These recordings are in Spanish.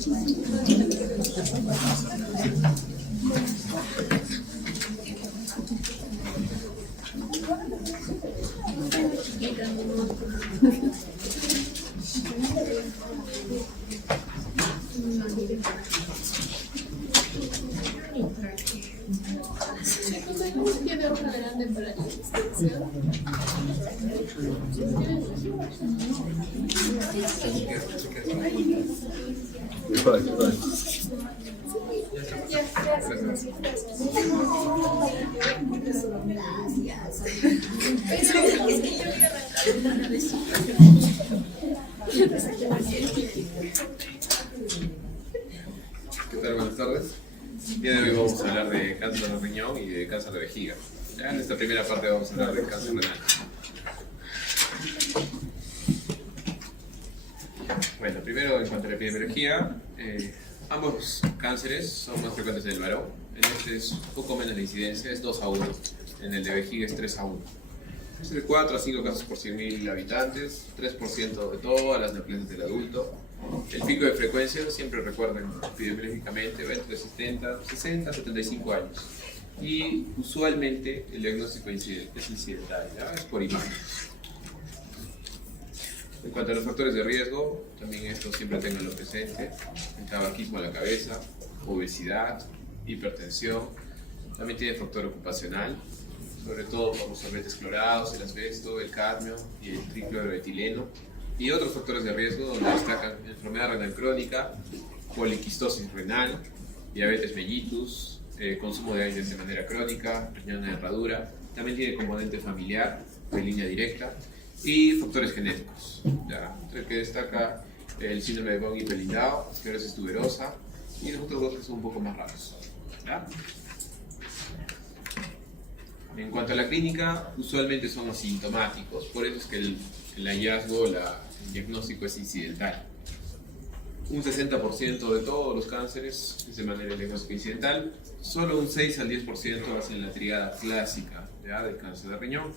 Tiene una grande para la extensión. ¿Qué tal? Buenas tardes. El día de hoy vamos a hablar de cáncer de riñón y de cáncer de vejiga. Ya en esta primera parte vamos a hablar de cáncer renal. Bueno, primero en cuanto a la epidemiología, ambos cánceres son más frecuentes en el varón. En este es un poco menos la incidencia, es 2 a 1. En el de vejiga es 3 a 1. Es de 4 a 5 casos por 100.000 habitantes, 3% de todas las neoplasias del adulto. El pico de frecuencia, siempre recuerden epidemiológicamente, va entre 60 a 75 años. Y usualmente el diagnóstico es incidental, ¿ya? Es por imagen. En cuanto a los factores de riesgo, también esto siempre tenganlo presente: el tabaquismo a la cabeza, obesidad, hipertensión. También tiene factor ocupacional, sobre todo por los solventes clorados, el asbesto, el cadmio y el tricloroetileno. Y otros factores de riesgo donde destacan enfermedad renal crónica, poliquistosis renal, diabetes mellitus, consumo de aire de manera crónica, riñón de herradura. También tiene componente familiar de línea directa y factores genéticos, ¿ya? Entre el que destaca el síndrome de Von Hippel-Lindau, esclerosis tuberosa y los otros dos que son un poco más raros, ¿ya? En cuanto a la clínica, usualmente son asintomáticos, por eso es que el hallazgo, el diagnóstico es incidental. Un 60% de todos los cánceres es de manera diagnóstica incidental, solo un 6 al 10% hacen la tríada clásica, ¿ya?, del cáncer de riñón,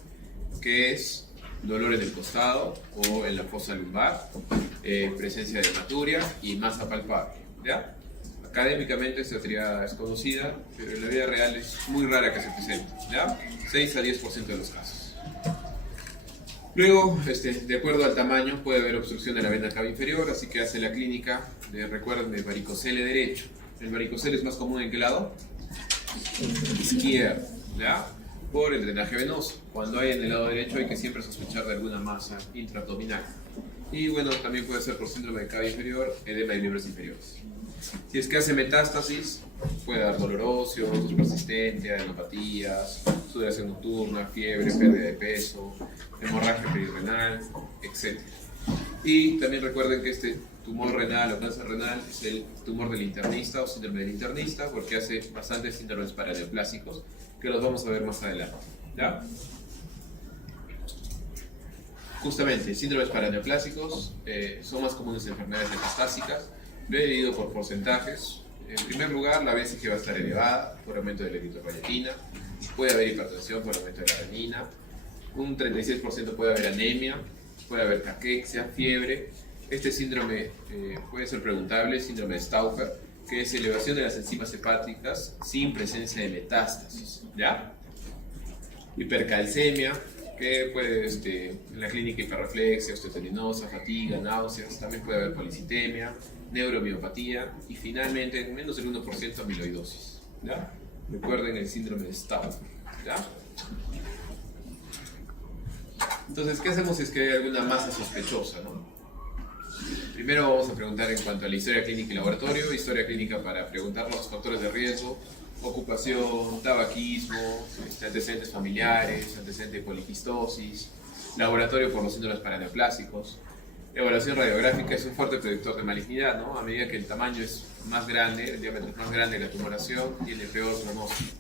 que es dolor en el costado o en la fosa lumbar, presencia de hematuria y masa palpable, ¿ya? Académicamente esta tríada es conocida, pero en la vida real es muy rara que se presente, ¿ya? 6 a 10% de los casos. Luego, de acuerdo al tamaño, puede haber obstrucción de la vena cava inferior, así que hace la clínica recuerden, de varicocele derecho. ¿El varicocele es más común en qué lado? Izquierdo, ¿ya? Por el drenaje venoso. Cuando hay en el lado derecho hay que siempre sospechar de alguna masa intraabdominal. Y bueno, también puede ser por síndrome de cava inferior, edema de miembros inferiores. Si es que hace metástasis, puede dar dolor óseo, tos persistente, adenopatías, sudoración nocturna, fiebre, pérdida de peso, hemorragia perirenal, etc. Y también recuerden que este tumor renal o cáncer renal es el tumor del internista o síndrome del internista, porque hace bastantes síndromes paraneoplásicos que los vamos a ver más adelante, ¿ya? Justamente, síndromes paraneoplásicos son más comunes en enfermedades metastásicas. Lo he dividido por porcentajes. En primer lugar, la BCG va a estar elevada por aumento de la eritropoyetina. Puede haber hipertensión por aumento de la renina. Un 36% puede haber anemia. Puede haber caquexia, fiebre. Este síndrome puede ser preguntable, síndrome de Stauffer, que es elevación de las enzimas hepáticas sin presencia de metástasis, ¿ya? Hipercalcemia, que puede, en la clínica, hiperreflexia, osteoteninosa, fatiga, náuseas. También puede haber policitemia, neuromiopatía y finalmente en menos del 1% amiloidosis, ¿ya? Recuerden el síndrome de Stauffer, ¿ya? Entonces, ¿qué hacemos si es que hay alguna masa sospechosa, ¿no? Primero vamos a preguntar en cuanto a la historia clínica y laboratorio. Historia clínica para preguntar los factores de riesgo: ocupación, tabaquismo, antecedentes familiares, antecedentes de poliquistosis. Laboratorio por los síndromes paraneoplásicos. Evaluación radiográfica es un fuerte predictor de malignidad, ¿no? A medida que el tamaño es más grande, el diámetro es más grande, la tumoración tiene peor pronóstico.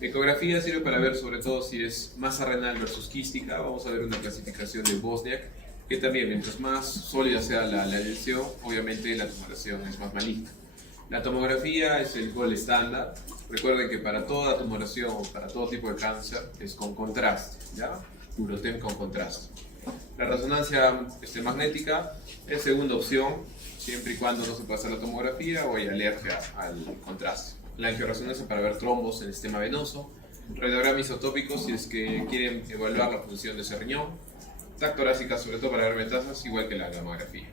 Ecografía sirve para ver sobre todo si es masa renal versus quística. Vamos a ver una clasificación de Bosniak, que también mientras más sólida sea la lesión, obviamente la tumoración es más maligna. La tomografía es el gold estándar. Recuerden que para toda tumoración o para todo tipo de cáncer es con contraste, ¿ya? Urotem con contraste. La resonancia magnética Es segunda opción, siempre y cuando no se pueda hacer la tomografía o hay alergia al contraste. La angioresonancia para ver trombos en el sistema venoso, radiograma isotópico si es que quieren evaluar la función de ese riñón, TAC torácica sobre todo para ver metástasis, igual que la gamografía.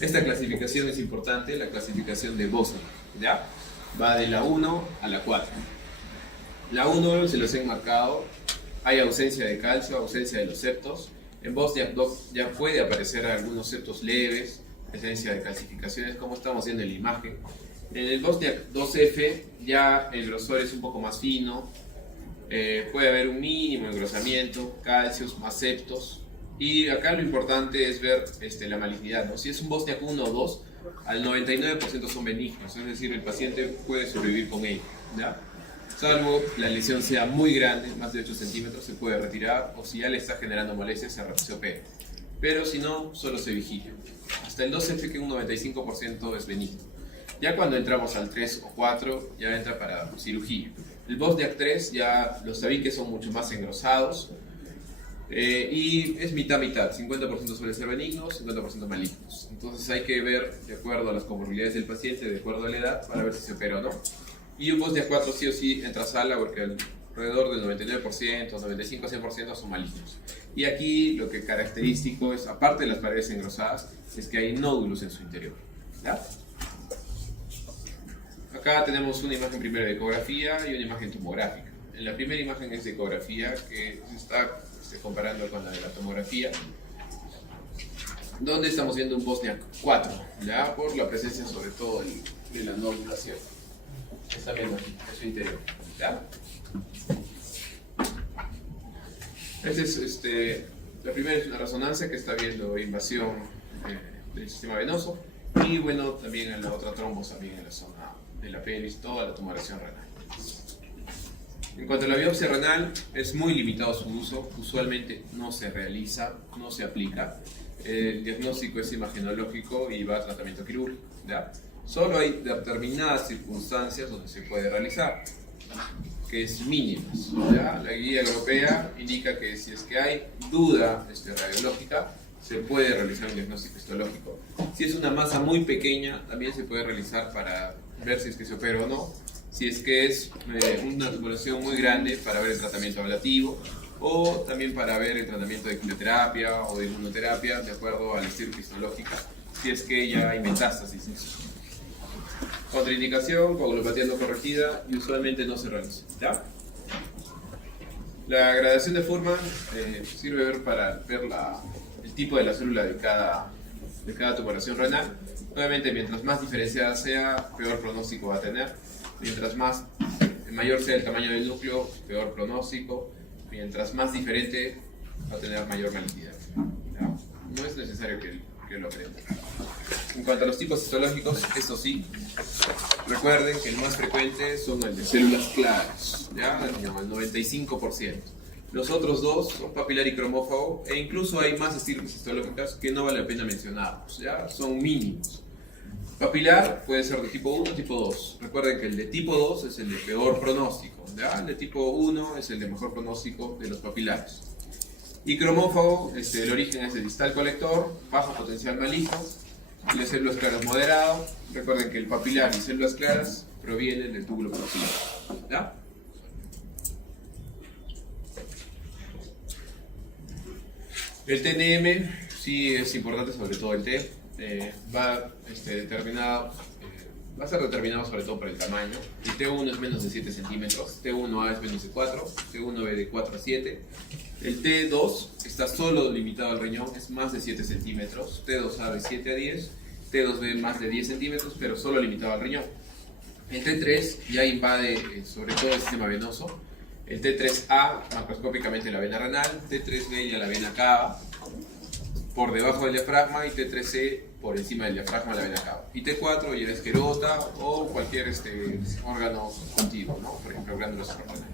Esta clasificación es importante, la clasificación de Bosnia, ¿ya? Va de la 1 a la 4. La 1 se los he marcado, hay ausencia de calcio, ausencia de los septos. En Bosnia ya puede aparecer algunos septos leves, presencia de calcificaciones, como estamos viendo en la imagen. En el Bosniak 2F ya el grosor es un poco más fino, puede haber un mínimo engrosamiento, calcios, más septos. Y acá lo importante es ver la malignidad, ¿no? Si es un Bosniak 1 o 2, al 99% son benignos, es decir, el paciente puede sobrevivir con ello, ¿ya? Salvo la lesión sea muy grande, más de 8 centímetros, se puede retirar, o si ya le está generando molestias, se opera. Pero si no, solo se vigila. Hasta el 2F, que un 95% es benigno. Ya cuando entramos al 3 o 4, ya entra para cirugía. El Bosniak 3 ya los tabiques son mucho más engrosados, y es mitad-mitad, 50% suele ser benignos, 50% malignos. Entonces hay que ver de acuerdo a las comorbilidades del paciente, de acuerdo a la edad, para ver si se opera o no. Y un Bosniak 4 sí o sí entra a sala porque alrededor del 99%, 95-100% son malignos. Y aquí lo que característico es, aparte de las paredes engrosadas, es que hay nódulos en su interior, ¿ya? Acá tenemos una imagen primero de ecografía y una imagen tomográfica. En la primera imagen es de ecografía, que se está comparando con la de la tomografía, donde estamos viendo un Bosniak 4, ¿ya? Por la presencia sobre todo de la nodulación. Está viendo aquí, en su interior, ¿ya? La primera es una resonancia que está viendo invasión del sistema venoso, y bueno, también en la otra trombos, también en la zona de la pelvis, toda la tomografía renal. En cuanto a la biopsia renal, es muy limitado su uso, usualmente no se realiza, no se aplica. El diagnóstico es imagenológico y va a tratamiento quirúrgico, ¿ya? Solo hay determinadas circunstancias donde se puede realizar, que es mínimas, ¿ya? La guía europea indica que si es que hay duda radiológica, se puede realizar un diagnóstico histológico. Si es una masa muy pequeña, también se puede realizar para ver si es que se opera o no. Si es que es una tumulación muy grande, para ver el tratamiento ablativo, o también para ver el tratamiento de quimioterapia o de inmunoterapia, de acuerdo a la estirpe histológica, si es que ya hay metástasis. Contraindicación, coagulopatía no corregida, y usualmente no se realiza, ¿ya? La gradación de Fuhrman sirve para ver el tipo de la célula de cada tumoración renal. Obviamente, mientras más diferenciada sea, peor pronóstico va a tener. Mientras mayor sea el tamaño del núcleo, peor pronóstico. Mientras más diferente, va a tener mayor malignidad, ¿ya? No es necesario que lo aprendan. En cuanto a los tipos histológicos, esto sí, recuerden que el más frecuente son el de células claras, ¿ya? El 95%. Los otros dos son papilar y cromófago, e incluso hay más estirpes histológicas que no vale la pena mencionarlos, ¿ya? Son mínimos. Papilar puede ser de tipo 1 o tipo 2. Recuerden que el de tipo 2 es el de peor pronóstico, ¿ya? El de tipo 1 es el de mejor pronóstico de los papilares. Y cromófago, el origen es de distal colector, bajo potencial maligno, y de células claras moderado. Recuerden que el papilar y células claras provienen del túbulo proximal, ¿ya? El TNM sí es importante, sobre todo el T. Va a ser determinado sobre todo por el tamaño. El T1 es menos de 7 centímetros, T1A es menos de 4, T1B de 4 a 7. El T2 está solo limitado al riñón, es más de 7 centímetros, T2A de 7 a 10, T2B más de 10 centímetros, pero solo limitado al riñón. El T3 ya invade sobre todo el sistema venoso. El T3A macroscópicamente la vena renal, T3B ya la vena cava por debajo del diafragma, y T3C por encima del diafragma la vena cava. Y T4 ya la esquerota o cualquier órgano contiguo, ¿no? Por ejemplo, glándulas suprarrenales.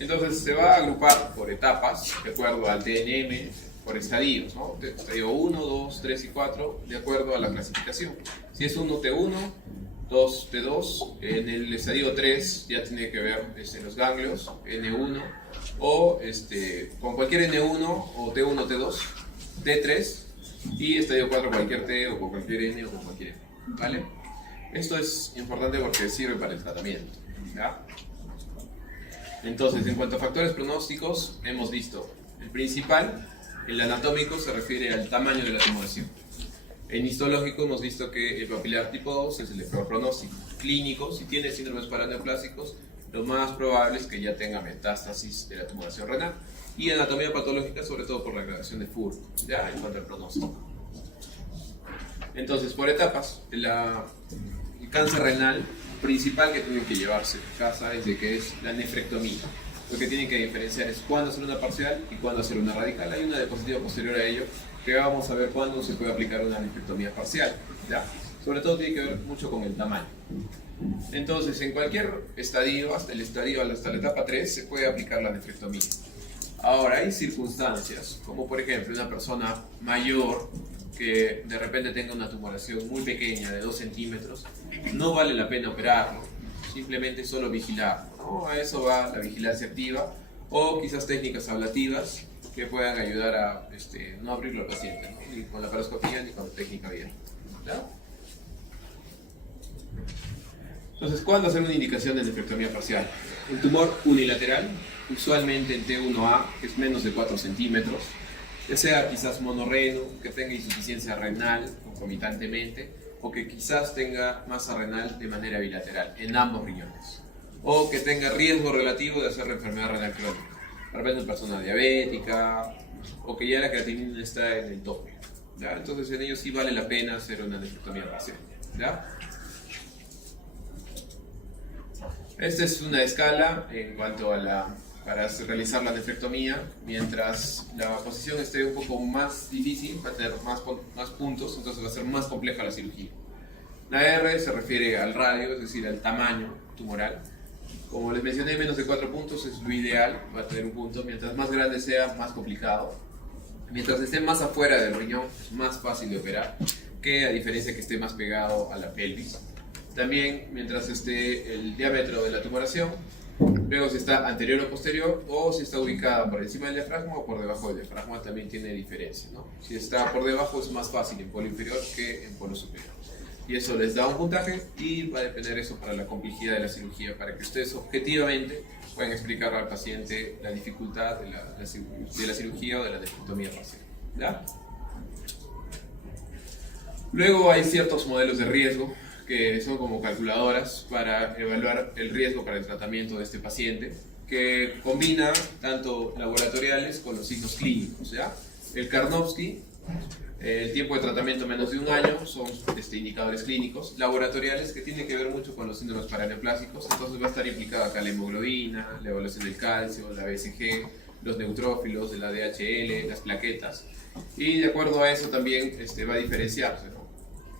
Entonces se va a agrupar por etapas, de acuerdo al TNM, por estadios, ¿no? Estadio 1, 2, 3 y 4, de acuerdo a la clasificación. Si es 1 T1, 2T2. En el estadio 3 ya tiene que ver los ganglios, N1, o con cualquier N1 o T1, T2, T3, y estadio 4 cualquier T o con cualquier N o con cualquier F, ¿vale? Esto es importante porque sirve para el tratamiento, ¿ya? Entonces, en cuanto a factores pronósticos, hemos visto el principal, el anatómico, se refiere al tamaño de la tumoración. En histológico hemos visto que el papilar tipo 2 es el de peor pronóstico. Clínico, si tiene síndromes paraneoplásicos, lo más probable es que ya tenga metástasis de la tumoración renal. Y anatomía patológica, sobre todo por la gradación de Furth, ya en cuanto al pronóstico. Entonces, por etapas, el cáncer renal principal que tienen que llevarse a casa es de que es la nefrectomía. Lo que tienen que diferenciar es cuándo hacer una parcial y cuándo hacer una radical. Hay una diapositiva posterior a ello que vamos a ver cuándo se puede aplicar una nefrectomía parcial, ¿ya? Sobre todo tiene que ver mucho con el tamaño. Entonces, en cualquier estadio, hasta la etapa 3, se puede aplicar la nefrectomía. Ahora, hay circunstancias, como por ejemplo una persona mayor que de repente tenga una tumoración muy pequeña de 2 centímetros, no vale la pena operarlo, simplemente solo vigilarlo, ¿no? A eso va la vigilancia activa o quizás técnicas ablativas que puedan ayudar a no abrirlo al paciente, ¿no? Ni con la paroscopía ni con la técnica abierta, ¿ya? Entonces, ¿cuándo hacer una indicación de nefrectomía parcial? Un tumor unilateral, usualmente en T1A, que es menos de 4 centímetros, que sea quizás monorreno, que tenga insuficiencia renal concomitantemente, o que quizás tenga masa renal de manera bilateral, en ambos riñones, o que tenga riesgo relativo de hacer la enfermedad renal crónica, de repente una persona diabética, o que ya la creatinina está en el tope, ¿ya? Entonces en ellos sí vale la pena hacer una nefrectomía parcial, ¿ya? Esta es una escala en cuanto a para realizar la nefrectomía. Mientras la posición esté un poco más difícil, va a tener más puntos, entonces va a ser más compleja la cirugía. La R se refiere al radio, es decir, al tamaño tumoral. Como les mencioné, menos de 4 puntos es lo ideal, va a tener un punto. Mientras más grande sea, más complicado. Mientras esté más afuera del riñón, es más fácil de operar, que a diferencia que esté más pegado a la pelvis. También, mientras esté el diámetro de la tumoración, luego si está anterior o posterior, o si está ubicada por encima del diafragma o por debajo del diafragma, también tiene diferencia, ¿no? Si está por debajo es más fácil en polo inferior que en polo superior. Y eso les da un puntaje y va a depender eso para la complejidad de la cirugía, para que ustedes objetivamente puedan explicar al paciente la dificultad de la cirugía o de la nefrectomía parcial, ¿ya? Luego hay ciertos modelos de riesgo que son como calculadoras para evaluar el riesgo para el tratamiento de este paciente, que combina tanto laboratoriales con los signos clínicos, ¿ya? El Karnofsky, el tiempo de tratamiento menos de 1 año, son indicadores clínicos. Laboratoriales, que tienen que ver mucho con los síndromes paraneoplásicos, entonces va a estar implicada acá la hemoglobina, la evaluación del calcio, la BCG, los neutrófilos, la DHL, las plaquetas, y de acuerdo a eso también va a diferenciarse, ¿no?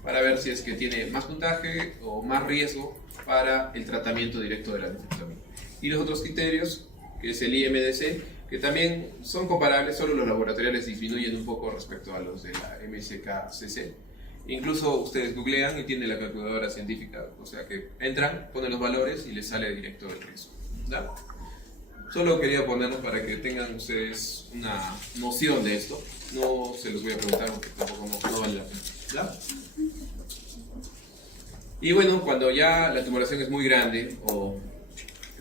Para ver si es que tiene más puntaje o más riesgo para el tratamiento directo de la nefrectomía. Y los otros criterios, que es el IMDC, que también son comparables, solo los laboratoriales disminuyen un poco respecto a los de la MSK-CC. Incluso ustedes googlean y tienen la calculadora científica, o sea que entran, ponen los valores y les sale directo el riesgo, ¿ya? Solo quería ponerlos para que tengan ustedes una noción de esto. No se los voy a preguntar porque tampoco no vale la pena, ¿ya? Y bueno, cuando ya la tumoración es muy grande o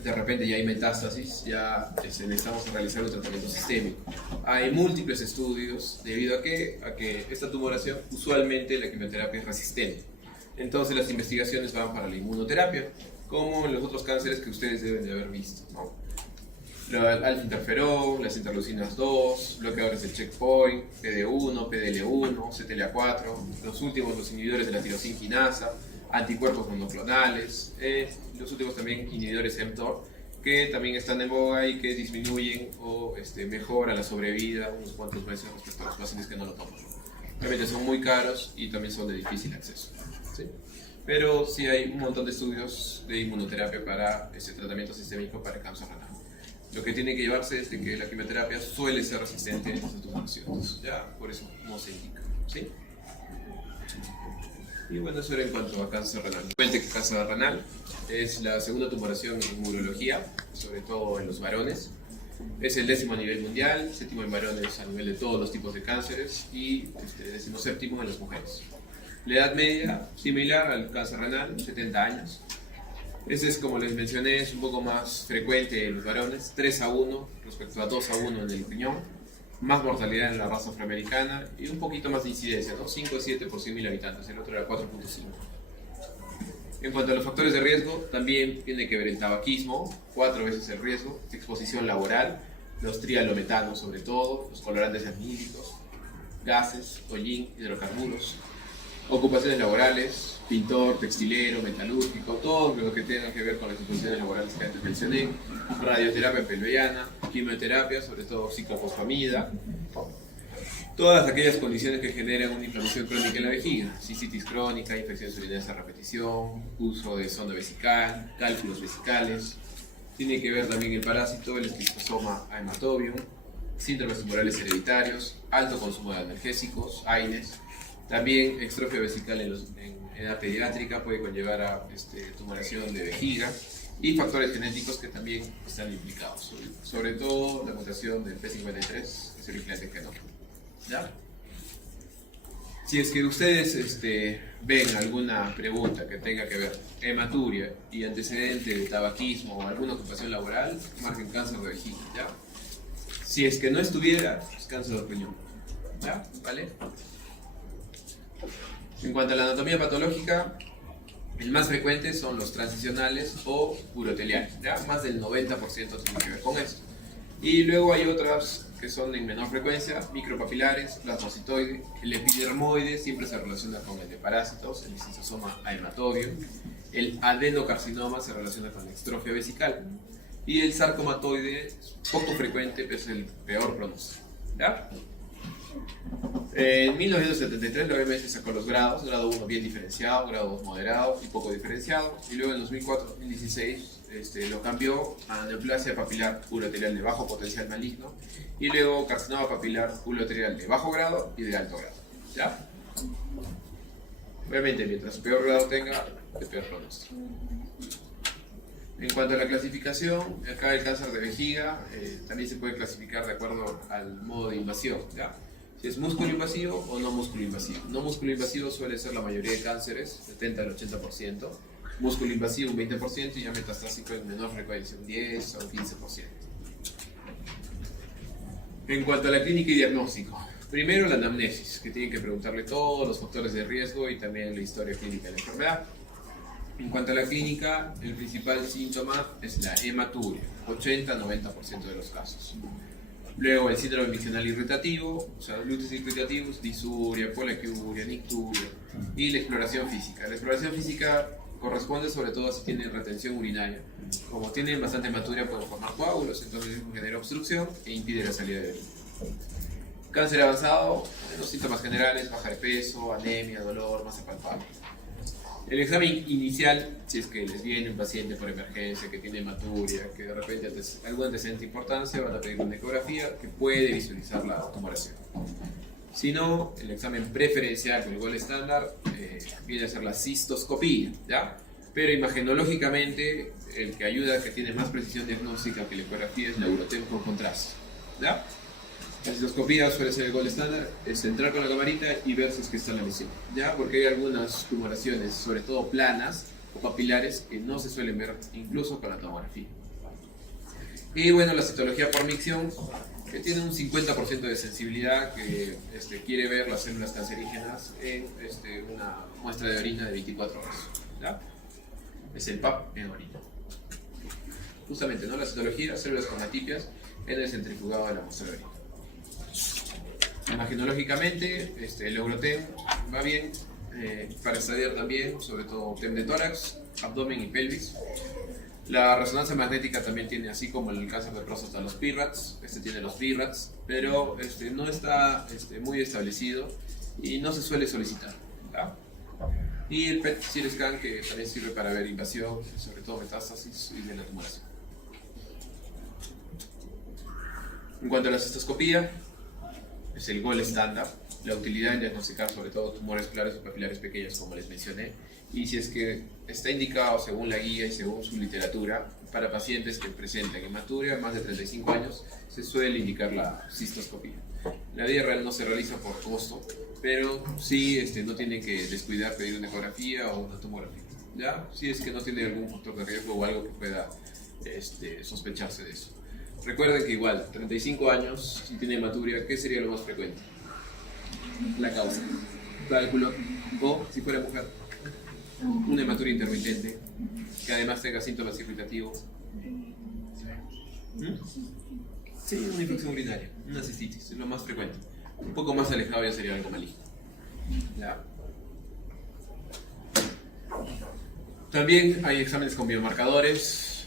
de repente ya hay metástasis, ya necesitamos realizar un tratamiento sistémico. Hay múltiples estudios debido a que esta tumoración, usualmente la quimioterapia es resistente. Entonces las investigaciones van para la inmunoterapia, como en los otros cánceres que ustedes deben de haber visto, ¿no? El alfa-interferón, las interleucinas 2, bloqueadores del checkpoint, PD1, PDL1, CTLA4, los últimos los inhibidores de la tirosina quinasa, anticuerpos monoclonales, los últimos también inhibidores mTOR, que también están en boga y que disminuyen o mejoran la sobrevida unos cuantos meses respecto a los pacientes que no lo toman. Realmente son muy caros y también son de difícil acceso, ¿sí? Pero sí hay un montón de estudios de inmunoterapia para tratamiento sistémico para el cáncer renal. Lo que tiene que llevarse es de que la quimioterapia suele ser resistente a estas tumoraciones, ya por eso no se indica, ¿sí? Y bueno, eso era en cuanto a cáncer renal. Cuente que cáncer renal es la segunda tumoración en urología, sobre todo en los varones. Es el 10º a nivel mundial, 7º en varones a nivel de todos los tipos de cánceres y 17º en las mujeres. La edad media, similar al cáncer renal, 70 años. Este es, como les mencioné, es un poco más frecuente en los varones, 3-1 respecto a 2-1 en el riñón. Más mortalidad en la raza afroamericana y un poquito más de incidencia, ¿no? 5-7 por 100.000 habitantes, el otro era 4.5. En cuanto a los factores de riesgo, también tiene que ver el tabaquismo, 4 veces el riesgo, exposición laboral, los trialometanos sobre todo, los colorantes anhídricos, gases, hollín, hidrocarburos, ocupaciones laborales, pintor, textilero, metalúrgico, todo lo que tenga que ver con las ocupaciones laborales que antes mencioné, radioterapia pelviana, quimioterapia, sobre todo ciclofosfamida, todas aquellas condiciones que generan una inflamación crónica en la vejiga, cistitis crónica, infecciones urinarias a repetición, uso de sonda vesical, cálculos vesicales. Tiene que ver también el parásito, el esquizosoma haematobium, síndromes tumorales hereditarios, alto consumo de analgésicos, AINES. También extrofia vesical en edad pediátrica puede conllevar a tumoración de vejiga y factores genéticos que también están implicados, sobre todo la mutación del P53, que es el implante genómico. ¿Ya? Si es que ustedes ven alguna pregunta que tenga que ver hematuria y antecedente de tabaquismo o alguna ocupación laboral, marquen cáncer de vejiga, ¿ya? Si es que no estuviera, es cáncer de riñón, ¿ya? ¿Vale? En cuanto a la anatomía patológica, el más frecuente son los transicionales o uroteliales, ¿ya? Más del 90% tiene que ver con eso. Y luego hay otras que son en menor frecuencia, micropapilares, plasmocitoide, el epidermoide siempre se relaciona con el de parásitos, el esquizosoma haematobium, el adenocarcinoma se relaciona con la extrofia vesical y el sarcomatoide es poco frecuente, pero es el peor pronóstico, ¿ya? En 1973 la OMS sacó los grados, grado 1 bien diferenciado, grado 2 moderado y poco diferenciado, y luego en 2004-2016 lo cambió a neoplasia papilar uroterial de bajo potencial maligno y luego carcinoma papilar uroterial de bajo grado y de alto grado, ¿ya? Obviamente, mientras peor grado tenga, de peor pronóstico. En cuanto a la clasificación, acá el cáncer de vejiga también se puede clasificar de acuerdo al modo de invasión, ¿ya? Si es músculo invasivo o no músculo invasivo. No músculo invasivo suele ser la mayoría de cánceres, 70 al 80%. Músculo invasivo un 20% y ya metastásico en menor frecuencia, un 10 o un 15%. En cuanto a la clínica y diagnóstico, primero la anamnesis, que tienen que preguntarle todos los factores de riesgo y también la historia clínica de la enfermedad. En cuanto a la clínica, el principal síntoma es la hematuria, 80-90% de los casos. Luego el síndrome miccional irritativo, o sea, glúteos irritativos, disuria, poliaquiuria, nicturia y la exploración física. La exploración física corresponde sobre todo si tienen retención urinaria. Como tienen bastante hematuria pueden formar coágulos, entonces genera obstrucción e impide la salida de orina. Cáncer avanzado, los síntomas generales, baja de peso, anemia, dolor, masa palpable. El examen inicial, si es que les viene un paciente por emergencia que tiene hematuria, que de repente algún antecedente de importancia, van a pedir una ecografía que puede visualizar la tumoración. Si no, el examen preferencial con el gol estándar viene a ser la cistoscopía, ¿ya? Pero imagenológicamente el que ayuda, que tiene más precisión diagnóstica que la ecografía, es la Eurotem con contraste, ¿ya? La cistoscopía suele ser el gol estándar, es entrar con la camarita y ver si es que está la lesión, ¿ya? Porque hay algunas tumoraciones, sobre todo planas o papilares, que no se suelen ver incluso con la tomografía. Y bueno, la citología por micción, que tiene un 50% de sensibilidad, que quiere ver las células cancerígenas en una muestra de orina de 24 horas, ¿ya? Es el PAP en orina. Justamente, ¿no? La citología, células con atipias en el centrifugado de la muestra de orina. Imagenológicamente, el Eurotem va bien para estadiar también, sobre todo TEM de tórax, abdomen y pelvis. La resonancia magnética también tiene, así como el cáncer de próstata, los PIRATs, tiene los PIRATs, pero no está muy establecido y no se suele solicitar, ¿ya? Y el PET-CT scan, que también sirve para ver invasión, sobre todo metástasis y de la tumoración. En cuanto a la cistoscopía, es el gol estándar, la utilidad en diagnosticar sobre todo tumores claros o papilares pequeños, como les mencioné, y si es que está indicado según la guía y según su literatura, para pacientes que presentan hematuria más de 35 años, se suele indicar la cistoscopía. La vida real no se realiza por costo, pero sí no tienen que descuidar pedir una ecografía o una tomografía, ¿ya? Si es que no tiene algún factor de riesgo o algo que pueda sospecharse de eso. Recuerden que igual, 35 años, si tiene hematuria, ¿qué sería lo más frecuente? La causa, cálculo, o si fuera mujer, una hematuria intermitente, que además tenga síntomas irritativos. Sí, una infección urinaria, una cistitis, es lo más frecuente. Un poco más alejado ya sería algo maligno. ¿Ya? También hay exámenes con biomarcadores.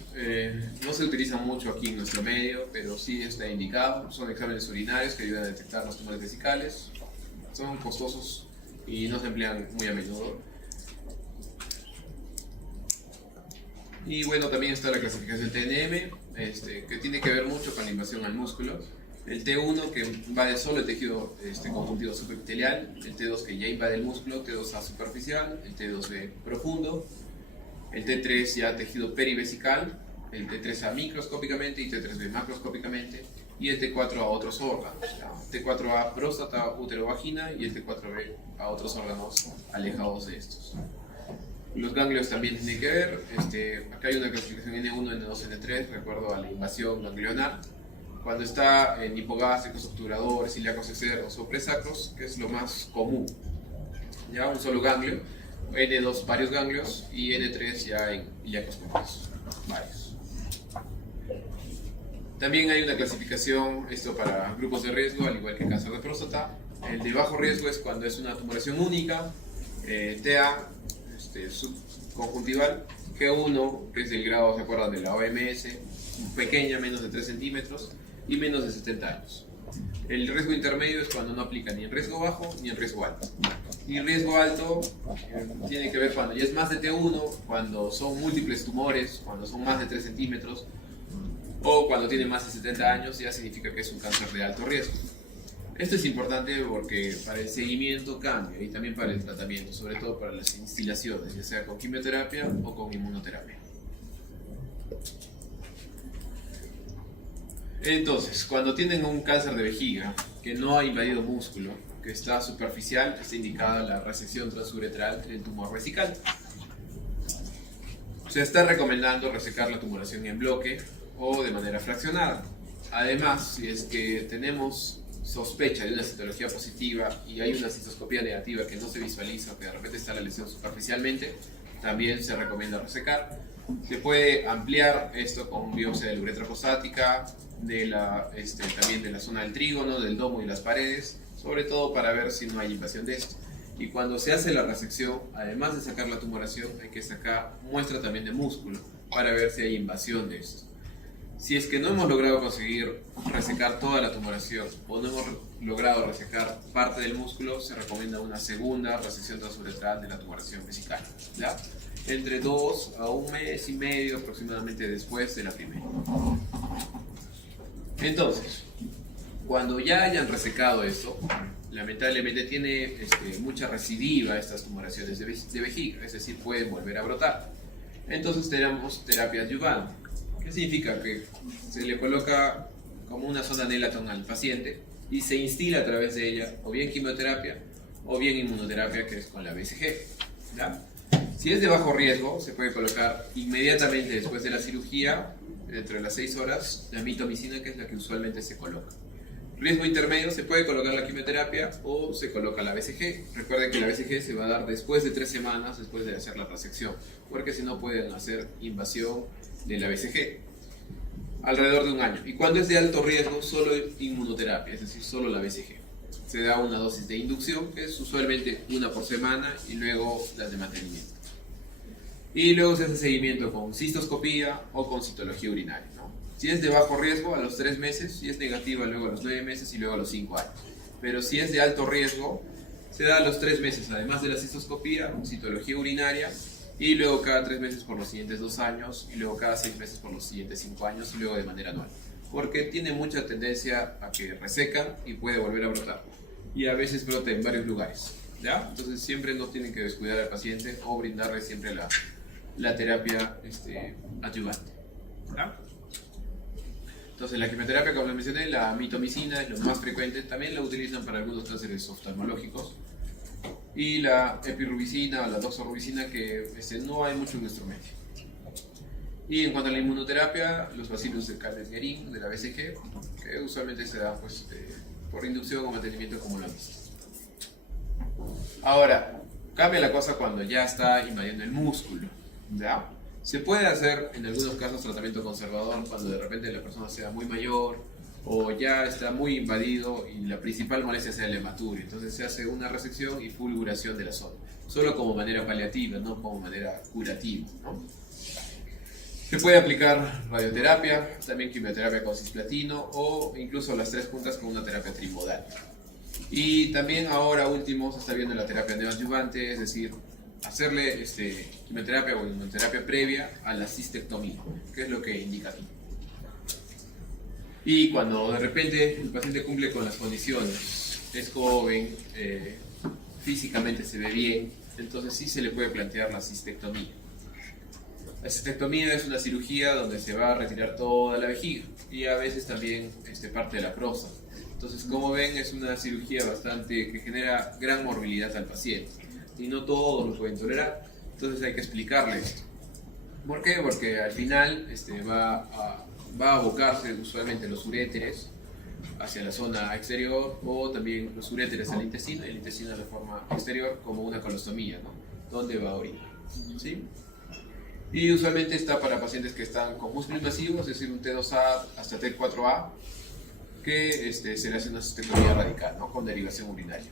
No se utilizan mucho aquí en nuestro medio, pero sí está indicado. Son exámenes urinarios que ayudan a detectar los tumores vesicales. Son costosos y no se emplean muy a menudo. Y bueno, también está la clasificación TNM, que tiene que ver mucho con la invasión al músculo. El T1 que invade solo el tejido conjuntivo subepitelial, el T2 que ya invade el músculo, T2A superficial, el T2B profundo, el T3 ya tejido perivesical, el T3A microscópicamente y T3B macroscópicamente, y el T4 a otros órganos, T4A próstata, útero, vagina, y el T4B a otros órganos alejados de estos. Los ganglios también tienen que ver, acá hay una clasificación N1, N2, N3, de acuerdo a la invasión ganglionar. Cuando está en hipogástricos, obturadores, ilíacos externos o presacros, que es lo más común, ya un solo ganglio, N2 varios ganglios y N3 ya en ilíacos complejos, varios. También hay una clasificación para grupos de riesgo, al igual que cáncer de próstata. El de bajo riesgo es cuando es una tumoración única, TA, subconjuntival, G1, que es el grado, ¿se acuerdan de la OMS? Pequeña, menos de 3 centímetros y menos de 70 años. El riesgo intermedio es cuando no aplica ni el riesgo bajo ni el riesgo alto. Y riesgo alto tiene que ver cuando ya es más de T1, cuando son múltiples tumores, cuando son más de 3 centímetros o cuando tiene más de 70 años, ya significa que es un cáncer de alto riesgo. Esto es importante porque para el seguimiento cambia y también para el tratamiento, sobre todo para las instilaciones, ya sea con quimioterapia o con inmunoterapia. Entonces, cuando tienen un cáncer de vejiga que no ha invadido músculo, que está superficial, está indicada la resección transuretral del tumor vesical. Se está recomendando resecar la tumoración en bloque o de manera fraccionada. Además, si es que tenemos sospecha de una citología positiva y hay una cistoscopía negativa que no se visualiza, que de repente está la lesión superficialmente, también se recomienda resecar. Se puede ampliar esto con biopsia de la uretra prostática, también de la zona del trígono, del domo y las paredes, sobre todo para ver si no hay invasión de esto. Y cuando se hace la resección, además de sacar la tumoración, hay que sacar muestra también de músculo para ver si hay invasión de esto. Si es que no hemos logrado conseguir resecar toda la tumoración o no hemos logrado resecar parte del músculo, se recomienda una segunda resección transuretral de la tumoración vesical, ¿ya? Entre 2 a 1 mes y medio aproximadamente después de la primera. Entonces, cuando ya hayan resecado esto, lamentablemente tiene mucha recidiva estas tumoraciones de vejiga, es decir, pueden volver a brotar. Entonces tenemos terapia adyuvante. ¿Qué significa? Que se le coloca como una sonda Nelaton al paciente y se instila a través de ella o bien quimioterapia o bien inmunoterapia, que es con la BCG, ¿ya? Si es de bajo riesgo, se puede colocar inmediatamente después de la cirugía, dentro de las 6 horas, la mitomicina, que es la que usualmente se coloca. Riesgo intermedio, se puede colocar la quimioterapia o se coloca la BCG. Recuerden que la BCG se va a dar después de 3 semanas después de hacer la resección, porque si no pueden hacer invasión de la BCG alrededor de 1 año. Y cuando es de alto riesgo, solo inmunoterapia, es decir, solo la BCG. Se da una dosis de inducción, que es usualmente 1 por semana, y luego las de mantenimiento. Y luego se hace seguimiento con cistoscopía o con citología urinaria, ¿no? Si es de bajo riesgo, a los 3 meses, si es negativa, luego a los 9 meses y luego a los 5 años. Pero si es de alto riesgo, se da a los 3 meses, además de la cistoscopía, citología urinaria, y luego cada 3 meses por los siguientes 2 años, y luego cada 6 meses por los siguientes 5 años, y luego de manera anual. Porque tiene mucha tendencia a que reseca y puede volver a brotar. y a veces brota en varios lugares, ¿ya? Entonces siempre no tienen que descuidar al paciente o brindarle siempre la terapia adyuvante, ¿ya? Entonces la quimioterapia, como les mencioné, la mitomicina es lo más frecuente, también la utilizan para algunos cánceres oftalmológicos, y la epirubicina o la doxorubicina, que no hay mucho en nuestro medio. Y en cuanto a la inmunoterapia, los bacilos de Caldes-Guerin, de la BCG, que usualmente se da pues, por inducción o mantenimiento, como lo han visto. Ahora, cambia la cosa cuando ya está invadiendo el músculo, ¿ya? Se puede hacer en algunos casos tratamiento conservador cuando de repente la persona sea muy mayor o ya está muy invadido y la principal molestia sea el hematurio. Entonces se hace una resección y fulguración de la zona, solo como manera paliativa, no como manera curativa, ¿no? Se puede aplicar radioterapia, también quimioterapia con cisplatino o incluso las 3 juntas con una terapia trimodal. Y también ahora último se está viendo la terapia neoadyuvante, es decir, hacerle quimioterapia o inmunoterapia previa a la cistectomía, que es lo que indica aquí. Y cuando de repente el paciente cumple con las condiciones, es joven, físicamente se ve bien, entonces sí se le puede plantear la cistectomía. La cistectomía es una cirugía donde se va a retirar toda la vejiga y a veces también parte de la próstata. Entonces, como ven, es una cirugía que genera gran morbilidad al paciente y no todos lo pueden tolerar. Entonces hay que explicarle esto. ¿Por qué? Porque al final va a abocarse usualmente los uréteres hacia la zona exterior o también los uréteres al intestino y el intestino a la forma exterior como una colostomía, ¿no? Donde va a orinar, ¿sí? Y usualmente está para pacientes que están con músculo invasivo, es decir, un T2A hasta T4A, que se le hace una cistectomía radical, ¿no? Con derivación urinaria.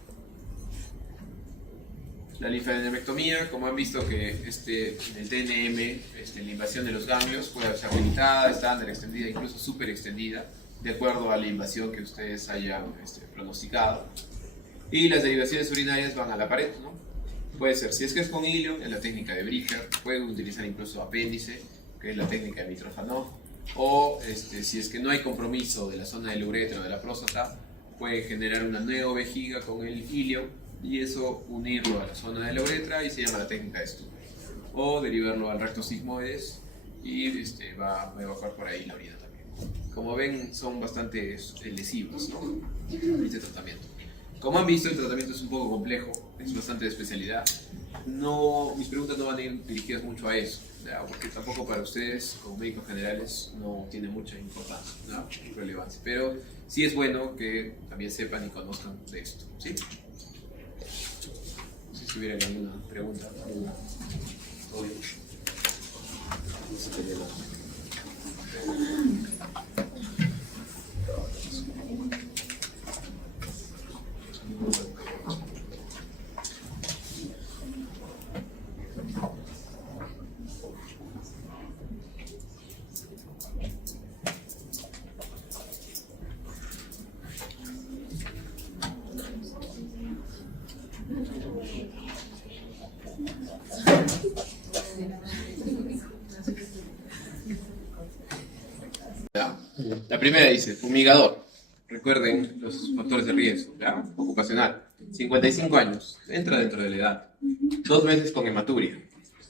La linfadenectomía, como han visto que en el TNM, la invasión de los ganglios puede ser limitada, estándar, extendida, incluso súper extendida, de acuerdo a la invasión que ustedes hayan pronosticado. Y las derivaciones urinarias van a la pared, ¿no? Puede ser, si es que es con hilo, en la técnica de Bricker, puede utilizar incluso apéndice, que es la técnica de Mitrofanoff, o si es que no hay compromiso de la zona del uretra o de la próstata, puede generar una neovejiga con el hilio y eso unirlo a la zona de la uretra y se llama la técnica de Stuber. O derivarlo al recto sigmoides y va a evacuar por ahí la orina también. Como ven, son bastante lesivos, ¿no? Este tratamiento. Como han visto, el tratamiento es un poco complejo, es bastante de especialidad. Mis preguntas no van a ir dirigidas mucho a eso, ¿ya? Porque tampoco para ustedes, como médicos generales, no tiene mucha importancia, ¿no? Relevancia. Pero sí es bueno que también sepan y conozcan de esto, ¿sí? No sé si hubiera alguna pregunta. ¿Todo bien? No sé qué lleva. La primera dice, fumigador. Recuerden los factores de riesgo, ¿ya? Ocupacional. 55 años, entra dentro de la edad. 2 meses con hematuria.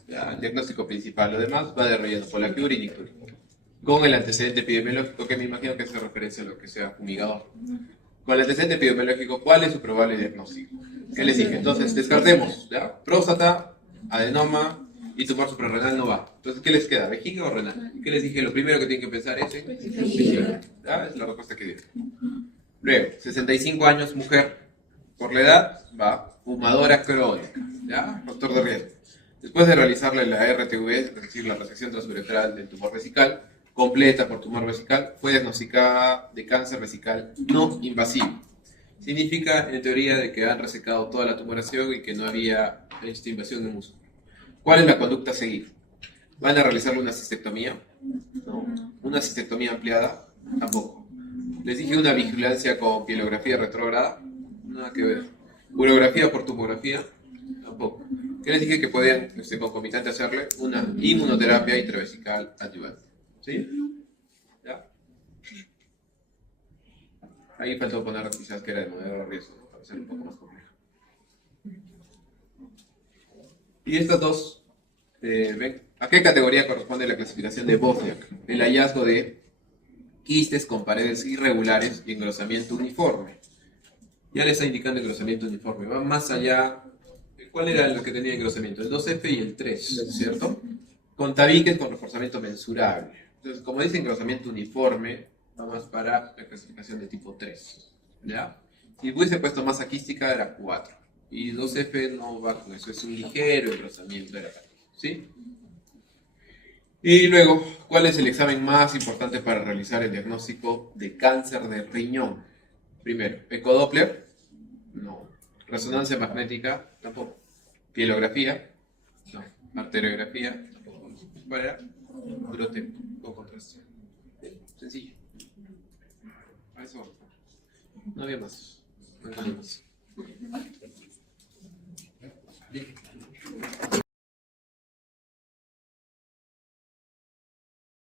¿Ya? El diagnóstico principal. Lo demás va de relleno, polaquiuria y nicturia. Con el antecedente epidemiológico, que me imagino que hace referencia a lo que sea fumigador. Con el antecedente epidemiológico, ¿cuál es su probable diagnóstico? ¿Qué les dije? Entonces, descartemos, ¿ya? Próstata, adenoma y tumor suprarrenal no va. Entonces, ¿qué les queda? ¿Vejiga o renal? ¿Qué les dije? Lo primero que tienen que pensar es en vejiga. ¿Ya? Es la respuesta que dije. Luego, 65 años, mujer. Por la edad, va fumadora crónica, ¿ya? Factor de riesgo. Después de realizarle la RTV, es decir, la resección transuretral del tumor vesical, completa por tumor vesical, fue diagnosticada de cáncer vesical no invasivo. Significa, en teoría, de que han resecado toda la tumoración y que no había invasión del músculo. ¿Cuál es la conducta a seguir? ¿Van a realizarle una cistectomía? No. ¿Una cistectomía ampliada? Tampoco. Les dije una vigilancia con pielografía retrógrada, nada que ver. Urografía por tomografía, tampoco. ¿Qué les dije que podían concomitante hacerle? Una inmunoterapia intravesical adyuvante. ¿Sí? ¿Ya? Ahí faltó poner quizás que era de moderado riesgo. puede ser un poco más compleja. Y estas dos, ¿ven? ¿A qué categoría corresponde la clasificación de Wozniak? El hallazgo de quistes con paredes irregulares y engrosamiento uniforme. Ya le está indicando engrosamiento uniforme. Va más allá. ¿Cuál era el que tenía engrosamiento? El 2F y el 3, ¿cierto? Con tabiques con reforzamiento mensurable. Entonces, como dice engrosamiento uniforme, vamos para la clasificación de tipo 3. ¿Ya? Si hubiese puesto masa quística, era 4. Y 2F no va con eso, es un ligero engrosamiento de la tabique. ¿Sí? Y luego, ¿cuál es el examen más importante para realizar el diagnóstico de cáncer de riñón? Primero, ecodoppler, no. Resonancia magnética, tampoco. Pielografía, no. Arteriografía, tampoco. ¿Cuál era? Brote o contraste. Sencillo. A eso vamos. No había más. No había más. Bien.